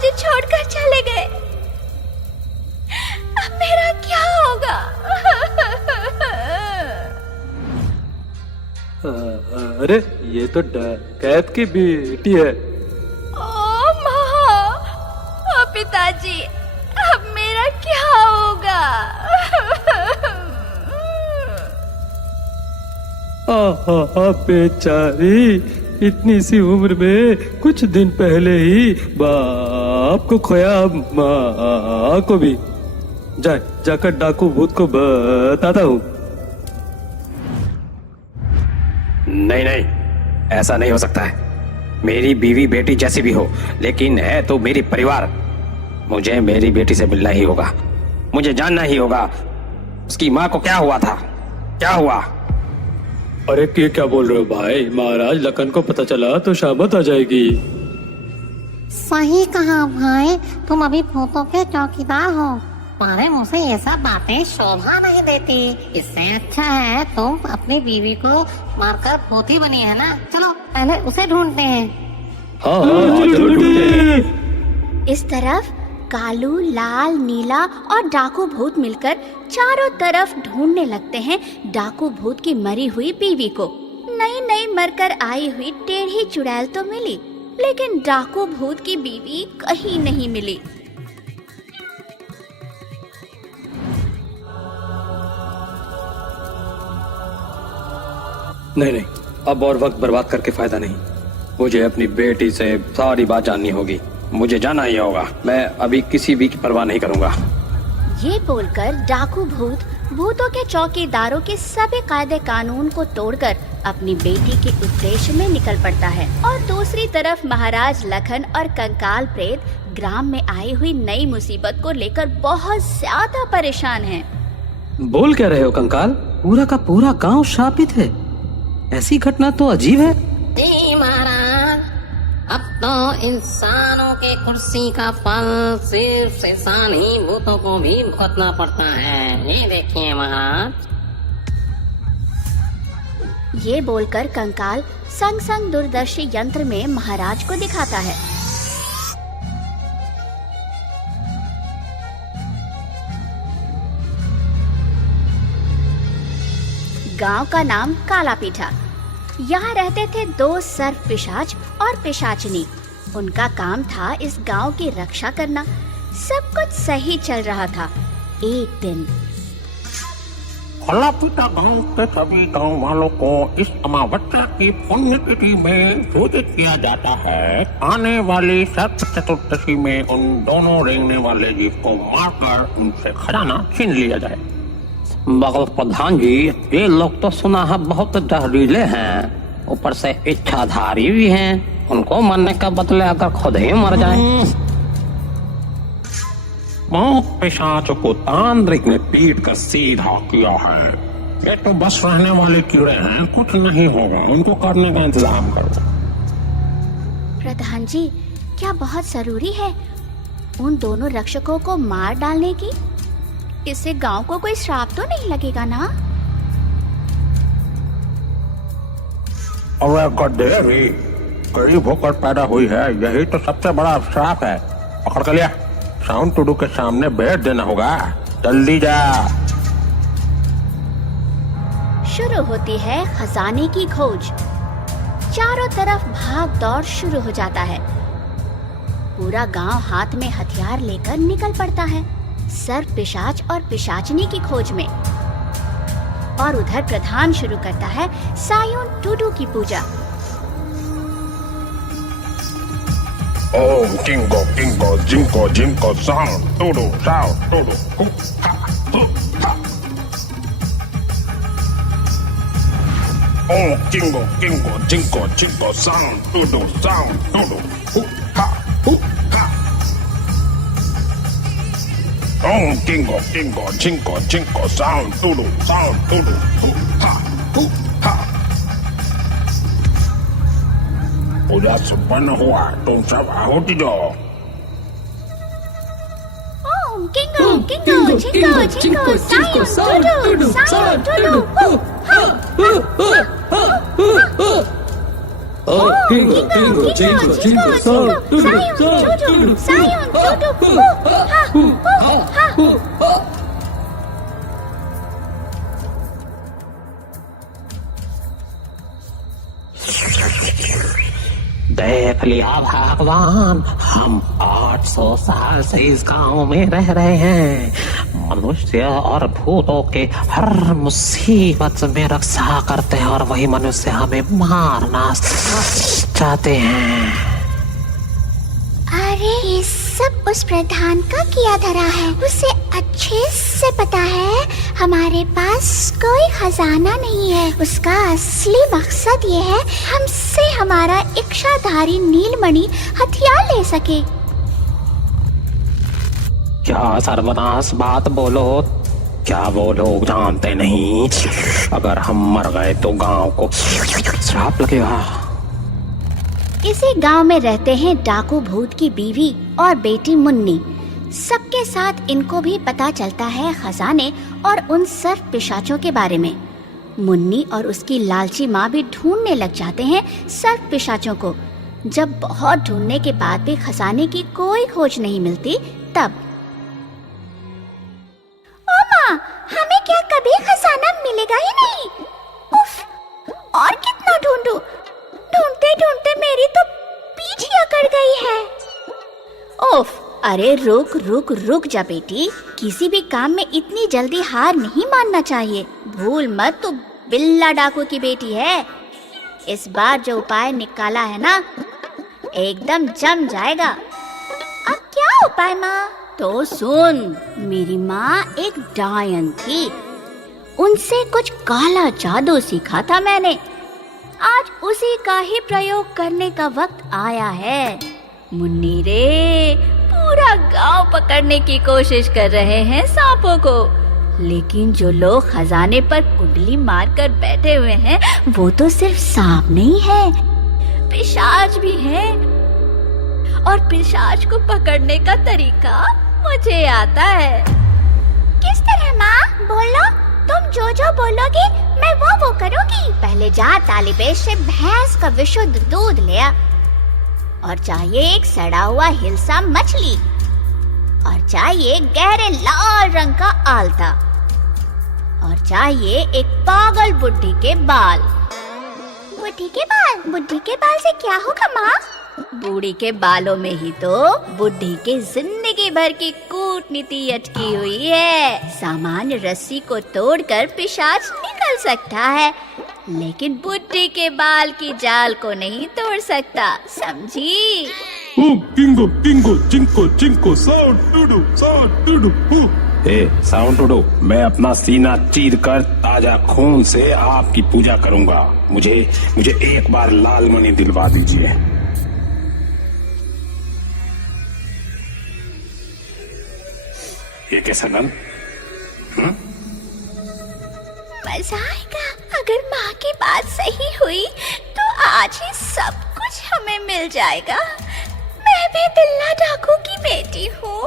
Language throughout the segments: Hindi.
मुझे छोड़कर चले गए। अब मेरा क्या होगा? अरे ये तो डकैत की बेटी है। ओ माँ, ओ पिताजी, अब मेरा क्या होगा? बेचारी, इतनी सी उम्र में कुछ दिन पहले ही बाप को खोया, माँ को भी। जाकर डाकू भूत को बताता हूँ। नहीं नहीं, ऐसा नहीं हो सकता है। मेरी बीवी बेटी जैसी भी हो, लेकिन है तो मेरी परिवार। मुझे मेरी बेटी से मिलना ही होगा। मुझे जानना ही होगा उसकी माँ को क्या हुआ था, क्या हुआ। अरे क्या बोल रहे हो भाई? महाराज लखन को पता चला तो शामत आ जाएगी। सही कहा भाई, तुम अभी भूतों के चौकीदार हो। तुम्हारे मुँह से ये सब बातें शोभा नहीं देती। इससे अच्छा है तुम अपनी बीवी को मारकर भूती बनी है ना। चलो पहले उसे ढूंढते हैं। हाँ, चलो ढूंढते। इस तरफ कालू, लाल, नीला और डाकू भूत मिलकर चारों तरफ ढूंढने लगते हैं डाकू भूत की मरी हुई बीवी को। नई नई मरकर आई हुई टेढ़ी चुड़ैल तो मिली, लेकिन डाकू भूत की बीवी कहीं नहीं मिली। नहीं, अब और वक्त बर्बाद करके फायदा नहीं। मुझे अपनी बेटी से सारी बात जाननी होगी। मुझे जाना ही होगा। मैं अभी किसी भी की परवाह नहीं करूंगा। ये बोलकर डाकू भूत भूतों के चौकीदारों के सभी कायदे कानून को तोड़कर अपनी बेटी के उद्देश्य में निकल पड़ता है। और दूसरी तरफ महाराज लखन और कंकाल प्रेत ग्राम में आई हुई नई मुसीबत को लेकर बहुत ज्यादा परेशान हैं। बोल क्या रहे हो कंकाल? पूरा का पूरा गांव शापित है। ऐसी घटना तो अजीब है। जी महाराज, अब तो इंसानों के कुर्सी का फल सिर्फ इंसान ही भूतों को भी भुगतना पड़ता है। ये देखिए महाराज। ये बोलकर कंकाल संग संग दूरदर्शी यंत्र में महाराज को दिखाता है। गांव का नाम काला पीठा। यहाँ रहते थे दो सर्प पिशाच और पिशाचनी। उनका काम था इस गांव की रक्षा करना। सब कुछ सही चल रहा था। एक दिन काला पीठा गांव के सभी गांव वालों को इस अमावस्या की पुण्यतिथि में सूचित किया जाता है। आने वाली सर्प चतुर्दशी में उन दोनों रेंगने वाले जीव को मारकर उनसे खजाना छीन लिया जाए। मगर प्रधान जी, ये लोग तो सुना है बहुत जहरीले हैं, ऊपर से इच्छाधारी भी हैं। उनको मरने का बदले अगर खुद ही मर जाएं। मौत पिशाच को तांत्रिक ने पीट कर सीधा किया है। ये तो बस रहने वाले कीड़े हैं, कुछ नहीं होगा। उनको करने का इंतजाम करो। प्रधान जी, क्या बहुत जरूरी है उन दोनों रक्षकों को मार डालने की? इससे गांव को कोई श्राप तो नहीं लगेगा ना? और गड्ढे भी गरीब होकर पैदा हुई है, यही तो सबसे बड़ा श्राप है। पकड़ कर लिया। साउंड टूडू के सामने बैठ देना होगा। जल्दी जा। शुरू होती है खजाने की खोज। चारों तरफ भाग दौड़ शुरू हो जाता है। पूरा गांव हाथ में हथियार लेकर निकल पड़ता है सर्प पिशाच और पिशाचनी की खोज में। और उधर प्रधान शुरू करता है सायुन टूडू की पूजा। ओम जिंको जिंको जिंको जिंको साउंड टूडू साउंड टूडू हुक्का हुक्का। ओम जिंको जिंको जिंको जिंको साउंड टूडू हुक्का हुक्का। ओम जिंको जिंको जिंको जिंको साउंड टूडू हुक्का हुक्का। पूजा संपन्न हुआ, तुम सब आहुति दो। ओम किंगो किंगो जिंगो जिंगो Sayun Tudu Sayun Tudu. Jingo, jingo, jingo, jingo, Sound, Doodoo, Sound, Doodoo, Sayun, Doodoo, ha. देख लिया भगवान, हम 800 साल से इस गांव में रह रहे हैं। मनुष्य और भूतों के हर मुसीबत में रक्षा करते हैं और वही मनुष्य हमें मारना चाहते हैं। अरे ये सब उस प्रधान का किया धरा है। उसे अच्छे से पता है हमारे पास कोई खजाना नहीं है। उसका असली मकसद ये है हमसे हमारा इच्छाधारी नीलमणि हथियार ले सके। क्या सर्वनाश बात बोलो, क्या वो लोग जानते नहीं, अगर हम मर गए तो गांव को श्राप लगेगा। इसी गांव में रहते हैं डाकू भूत की बीवी और बेटी मुन्नी। सबके साथ इनको भी पता चलता है खजाने और उन सर्प पिशाचों के बारे में। मुन्नी और उसकी लालची माँ भी ढूंढने लग जाते हैं सर्प पिशाचों को। जब बहुत ढूंढने के बाद भी खजाने की कोई खोज नहीं मिलती, तब ओ माँ, हमें क्या कभी खजाना मिलेगा ही नहीं? उफ, और कितना ढूंढूं? ढूंढते ढूंढते मेरी तो पीठ ही अकड़ गई है। ओफ, अरे रुक रुक रुक जा बेटी, किसी भी काम में इतनी जल्दी हार नहीं मानना चाहिए। भूल मत, तू बिल्ला डाकू की बेटी है। इस बार जो उपाय निकाला है ना, एकदम जम जाएगा। अब क्या उपाय माँ? तो सुन, मेरी माँ एक डायन थी, उनसे कुछ काला जादू सीखा था मैंने। आज उसी का ही प्रयोग करने का वक्त आया है। मुन्नी रे, पूरा गांव पकड़ने की कोशिश कर रहे हैं सांपों को, लेकिन जो लोग खजाने पर कुंडली मारकर बैठे हुए हैं वो तो सिर्फ सांप नहीं है, पिशाच भी है। और पिशाच को पकड़ने का तरीका मुझे आता है। किस तरह माँ? बोलो, तुम जो जो बोलोगी मैं वो करूँगी। पहले जा तालिबे से भैंस का विशुद्ध दूध ले आ, और चाहिए एक सड़ा हुआ हिलसा मछली, और चाहिए गहरे लाल रंग का आलता, और चाहिए एक पागल बुड्ढी के बाल। बुड्ढी के बाल? बुड्ढी के बाल से क्या होगा माँ? बूढ़ी के बालों में ही तो बुड्ढी के जिंदगी भर की कूटनीति अटकी हुई है। सामान्य रस्सी को तोड़कर पिशाच निकल सकता है, लेकिन बुड्ढी के बाल की जाल को नहीं तोड़ सकता, समझी? Kingo, kingo, jinko, jinko, Sound, Doodoo, Sound, Doodoo, sound doodoo, मैं अपना सीना चीर कर ताजा खून से आपकी पूजा करूंगा। मुझे एक बार लाल मणि दिलवा दीजिए। ये कैसा गन? मजा आएगा। अगर माँ की बात सही हुई तो आज ही सब कुछ हमें मिल जाएगा। मैं भी बिल्ला डाकू की बेटी हूँ।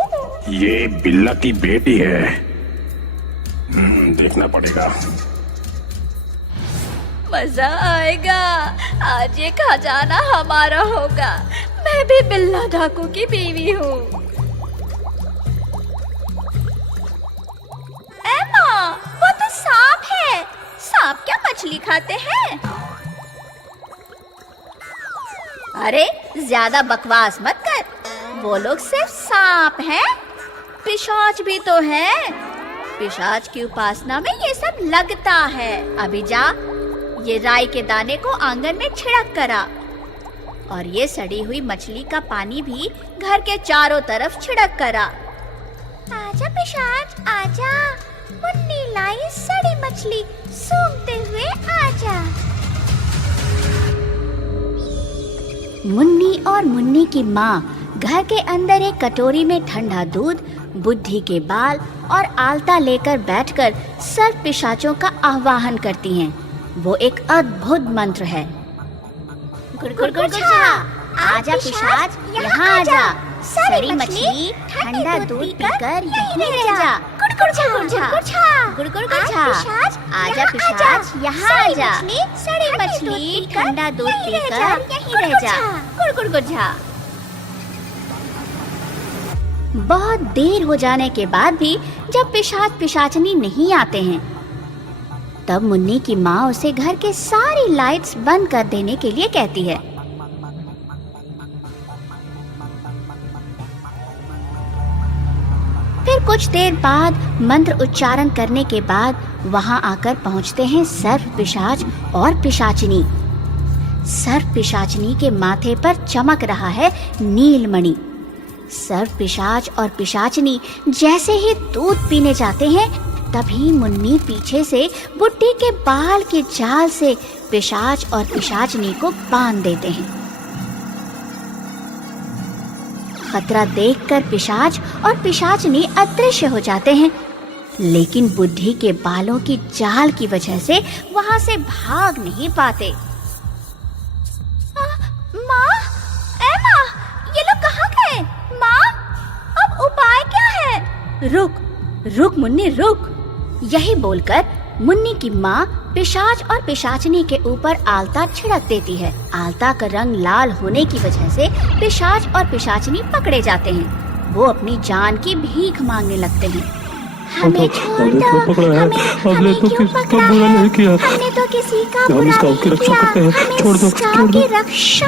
ये बिल्ला की बेटी है, देखना पड़ेगा। मजा आएगा, आज ये खजाना हमारा होगा। मैं भी बिल्ला डाकू की बीवी हूँ। माँ, वो तो सांप है। सांप क्या मछली खाते हैं? अरे ज्यादा बकवास मत कर, वो लोग सिर्फ सांप हैं, पिशाच भी तो है। पिशाच की उपासना में ये सब लगता है। अभी जा, ये राई के दाने को आंगन में छिड़क करा, और ये सड़ी हुई मछली का पानी भी घर के चारों तरफ छिड़क करा। आजा पिशाच आजा, मुन्नी लाई सड़ी मछली सूंघते हुए आजा। मुन्नी और मुन्नी की माँ घर के अंदर एक कटोरी में ठंडा दूध, बुड्ढी के बाल और आलता लेकर बैठकर सर्प पिशाचों का आह्वान करती हैं। वो एक अद्भुत मंत्र है। गुरगुरगुरछा, आजा पिशाच, यहाँ आजा, सड़ी मछली ठंडा दूध पीकर यहीं रह जा। गुड़गुड़ पिशाच, आजा पिशाच, यहाँ आजा। सड़ी मछली ठंडा दूध पीकर यहीं रह जा। गुड़गुड़। बहुत देर हो जाने के बाद भी जब पिशाच पिशाचनी नहीं आते हैं, तब मुन्नी की माँ उसे घर के सारी लाइट्स बंद कर देने के लिए कहती है। फिर कुछ देर बाद मंत्र उच्चारण करने के बाद वहां आकर पहुंचते हैं सर्प पिशाच और पिशाचनी। सर्प पिशाचनी के माथे पर चमक रहा है नीलमणि। सर्प पिशाच और पिशाचनी जैसे ही दूध पीने जाते हैं, तभी मुन्नी पीछे से बुड्ढी के बाल के जाल से पिशाच और पिशाचनी को बांध देते हैं। खतरा देखकर पिशाच और पिशाचनी अदृश्य हो जाते हैं, लेकिन बुड्ढी के बालों की जाल की वजह से वहां से भाग नहीं पाते। माँ, माँ, ये लोग कहाँ गए? माँ, अब उपाय क्या है? रुक मुन्नी रुक। यही बोलकर मुन्नी की माँ पिशाच और पिशाचनी के ऊपर आलता छिड़क देती है। आलता का रंग लाल होने की वजह से पिशाच और पिशाचनी पकड़े जाते हैं। वो अपनी जान की भीख मांगने लगते हैं। हमें छोड़ दो, हमें क्यों पकड़ा है? हमने तो किसी का बुरा नहीं किया, हम इस गांव की रक्षा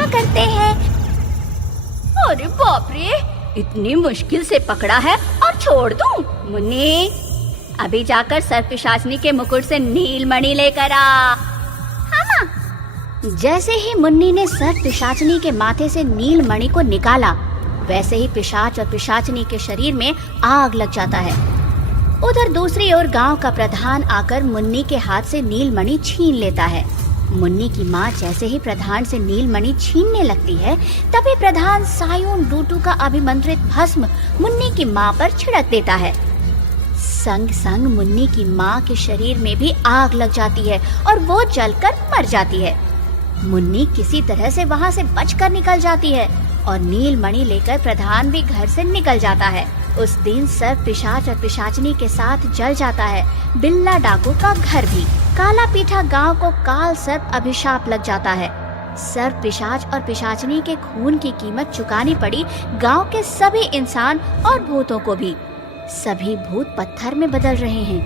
करते हैं। अरे बाप रे, इतनी मुश्किल से पकड़ा है और छोड़ दूं? मुन्नी, अभी जाकर सर्प पिशाचनी के मुकुट से नीलमणि लेकर आ। हाँ माँ। जैसे ही मुन्नी ने सर्प पिशाचनी के माथे से नीलमणि को निकाला, वैसे ही पिशाच और पिशाचनी के शरीर में आग लग जाता है। उधर दूसरी ओर गांव का प्रधान आकर मुन्नी के हाथ से नीलमणि छीन लेता है। मुन्नी की माँ जैसे ही प्रधान से नीलमणि छीनने लगती है, तभी प्रधान सायून डूटू का अभिमंत्रित भस्म मुन्नी की माँ पर छिड़क देता है। संग संग मुन्नी की माँ के शरीर में भी आग लग जाती है और वो जलकर मर जाती है। मुन्नी किसी तरह से वहाँ से बचकर निकल जाती है और नीलमणि लेकर प्रधान भी घर से निकल जाता है। उस दिन सर्प पिशाच और पिशाचनी के साथ जल जाता है बिल्ला डाकू का घर भी। काला पीठा गांव को काल सर्प अभिशाप लग जाता है। सर्प पिशाच और पिशाचनी के खून की कीमत चुकानी पड़ी गांव के सभी इंसान और भूतों को भी। सभी भूत पत्थर में बदल रहे हैं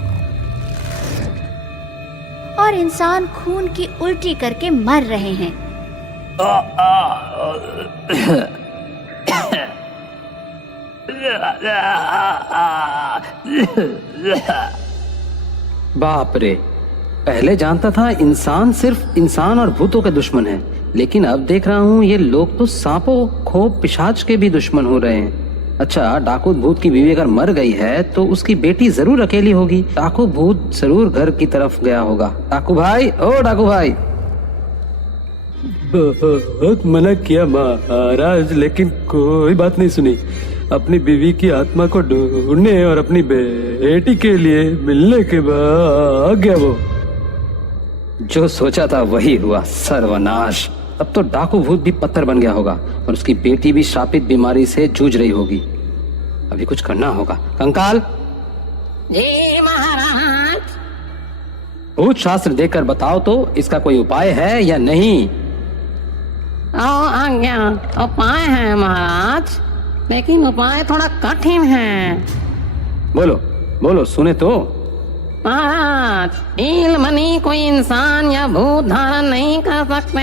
और इंसान खून की उल्टी करके मर रहे हैं। बाप रे, पहले जानता था इंसान सिर्फ इंसान और भूतों के दुश्मन है, लेकिन अब देख रहा हूँ ये लोग तो सांपों, खोप, पिशाच के भी दुश्मन हो रहे हैं। अच्छा, डाकू भूत की बीवी अगर मर गई है तो उसकी बेटी जरूर अकेली होगी। डाकू भूत जरूर घर की तरफ गया होगा। डाकू भाई, ओ डाकू भाई। बहुत मना किया महाराज, लेकिन कोई बात नहीं सुनी। अपनी बीवी की आत्मा को ढूंढने और अपनी बेटी के लिए मिलने के बाद आ गया वो। जो सोचा था वही हुआ, सर्वनाश। अब तो डाकू भूत भी पत्थर बन गया होगा और उसकी बेटी भी श्रापित बीमारी से जूझ रही होगी। अभी कुछ करना होगा। कंकाल जी महाराज। भूत शास्त्र देखकर बताओ तो इसका कोई उपाय है या नहीं। आज्ञा, उपाय है महाराज, लेकिन उपाय थोड़ा कठिन है। बोलो बोलो, सुने तो। महाराज, नीलमणि कोई इंसान या भूत धारण नहीं कर सकते।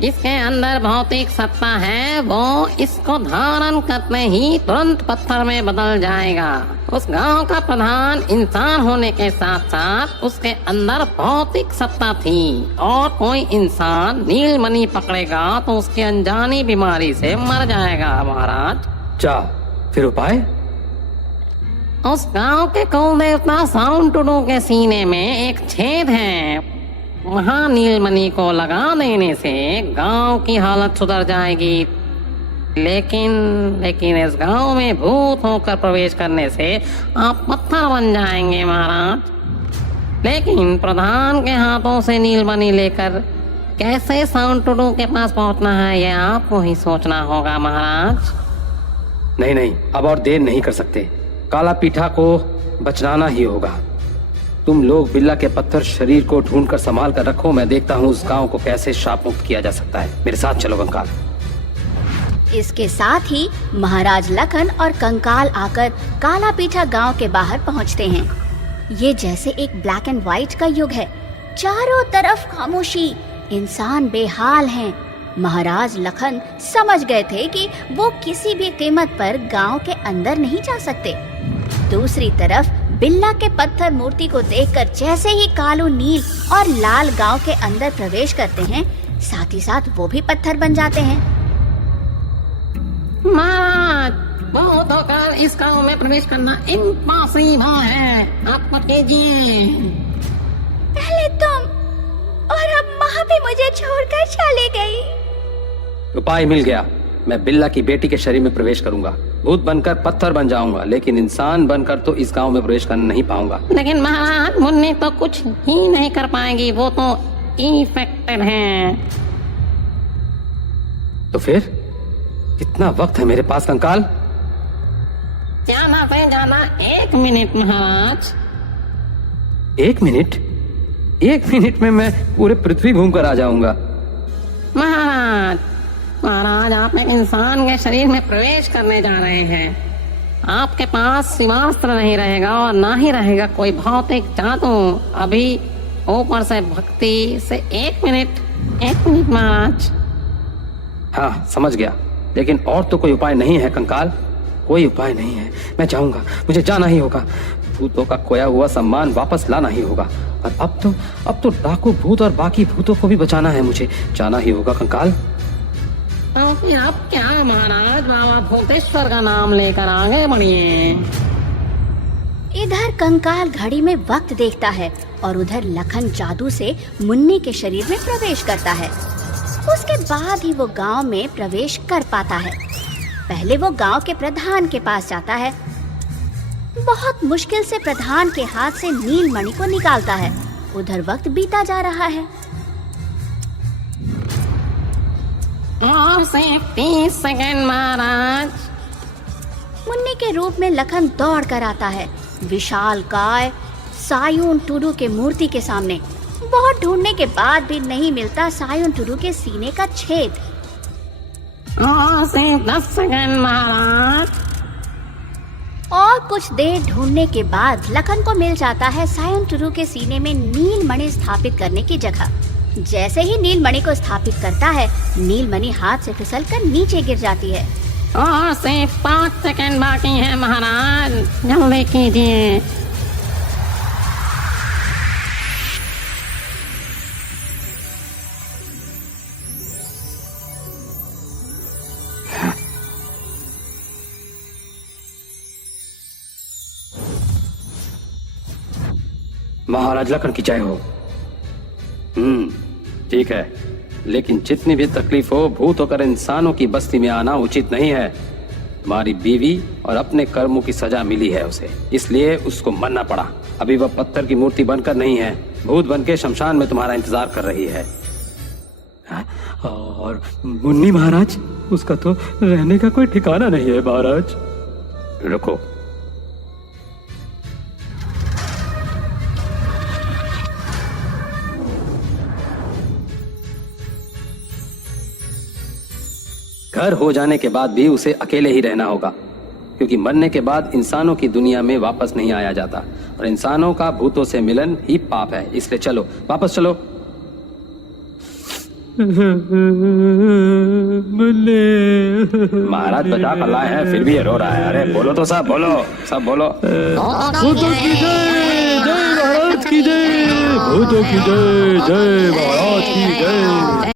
जिसके अंदर भौतिक सत्ता है वो इसको धारण करते ही तुरंत पत्थर में बदल जाएगा। उस गांव का प्रधान इंसान होने के साथ साथ उसके अंदर भौतिक सत्ता थी, और कोई इंसान नीलमणि पकड़ेगा तो उसकी अनजानी बीमारी से मर जाएगा। महाराज, जा फिर उपाय। उस गांव के कुल देवता साउंड टुडू के सीने में एक छेद है। वहां नीलमणि को लगा देने से गांव की हालत सुधर जाएगी। लेकिन इस गांव में भूत होकर प्रवेश करने से आप पत्थर बन जाएंगे महाराज। लेकिन प्रधान के हाथों से नीलमणि लेकर कैसे साउंड टुडू के पास पहुंचना है, यह आपको ही सोचना होगा महाराज। नहीं, अब और देर नहीं कर सकते। काला पीठा को बचनाना ही होगा। तुम लोग बिल्ला के पत्थर शरीर को ढूंढकर संभाल कर रखो, मैं देखता हूँ उस गांव को कैसे शाप मुक्त किया जा सकता है। मेरे साथ चलो कंकाल। इसके साथ ही महाराज लखन और कंकाल आकर काला पीठा गांव के बाहर पहुंचते हैं। ये जैसे एक ब्लैक एंड व्हाइट का युग है, चारों तरफ खामोशी, इंसान बेहाल हैं। महाराज लखन समझ गए थे कि वो किसी भी कीमत पर गांव के अंदर नहीं जा सकते। दूसरी तरफ बिल्ला के पत्थर मूर्ति को देखकर जैसे ही कालू, नील और लाल गांव के अंदर प्रवेश करते हैं, साथ ही साथ वो भी पत्थर बन जाते हैं। महाराज, बहुत होकर इस गांव में प्रवेश करना इम्पॉसिबल है, आप मत कीजिए। पहले तुम और अब माँ भी मुझे छोड़कर चली गई। उपाय मिल गया। मैं बिल्ला की बेटी के शरीर में प्रवेश करूंगा, भूत बनकर पत्थर बन जाऊंगा, लेकिन इंसान बनकर तो इस गांव में प्रवेश कर नहीं पाऊंगा। लेकिन महाराज, मुन्नी तो कुछ ही नहीं कर पाएंगी, वो तो इन्फेक्टेड है। तो फिर कितना वक्त है मेरे पास कंकाल? ज्यादा से ज्यादा 1 मिनट महाराज। 1 मिनट? 1 मिनट में मैं पूरे पृथ्वी घूमकर आ जाऊंगा। महाराज, महाराज, आप एक इंसान के शरीर में प्रवेश करने जा रहे हैं। आपके पास शिवास्त्र नहीं रहेगा और ना ही रहेगा कोई भौतिक जादू। अभी ऊपर से भक्ति से 1 मिनट महाराज। हाँ, समझ गया, लेकिन और तो कोई उपाय नहीं है कंकाल, कोई उपाय नहीं है। मैं जाऊंगा, मुझे जाना ही होगा। भूतों का खोया हुआ सम्मान वापस लाना ही होगा। और अब तो डाकू भूत और बाकी भूतों को भी बचाना है, मुझे जाना ही होगा कंकाल। तो फिर आप क्या महाराज, बाबा भूतेश्वर का नाम लेकर आगे बढ़िए। इधर कंकाल घड़ी में वक्त देखता है और उधर लखन जादू से मुन्नी के शरीर में प्रवेश करता है। उसके बाद ही वो गांव में प्रवेश कर पाता है। पहले वो गांव के प्रधान के पास जाता है। बहुत मुश्किल से प्रधान के हाथ से नीलमणि को निकालता है। उधर वक्त बीता जा रहा है। और सिर्फ 30 सेकंड महाराज। मुन्नी के रूप में लखन दौड़ कर आता है, विशाल काय सायुन टुडू के मूर्ति के सामने। बहुत ढूंढने के बाद भी नहीं मिलता सायुन टुडू के सीने का छेद। और सिर्फ 10 सेकंड महाराज। और कुछ देर ढूंढने के बाद लखन को मिल जाता है सायुन टुडू के सीने में नीलमणि स्थापित करने की जगह। जैसे ही नीलमणि को स्थापित करता है, नीलमणि हाथ से फिसलकर नीचे गिर जाती है। और सिर्फ 5 सेकंड बाकी है महाराज, जल्दी कीजिए। महाराज लखन की जय हो। ठीक है, लेकिन जितनी भी तकलीफ हो, भूत होकर इंसानों की बस्ती में आना उचित नहीं है। तुम्हारी बीवी और अपने कर्मों की सजा मिली है उसे, इसलिए उसको मरना पड़ा। अभी वह पत्थर की मूर्ति बनकर नहीं है, भूत बनके शमशान में तुम्हारा इंतजार कर रही है। और मुन्नी महाराज, उसका तो रहने का कोई ठिकाना नहीं है महाराज। रुको, घर हो जाने के बाद भी उसे अकेले ही रहना होगा, क्योंकि मरने के बाद इंसानों की दुनिया में वापस नहीं आया जाता और इंसानों का भूतों से मिलन ही पाप है। इसलिए चलो, वापस चलो। महाराज बचा कर लाए हैं, फिर भी ये रो रहा है। अरे बोलो तो सब बोलो, सब बोलो। भूतों की जय, जय महाराज की जय, भूतों की जय, जय महाराज की जय।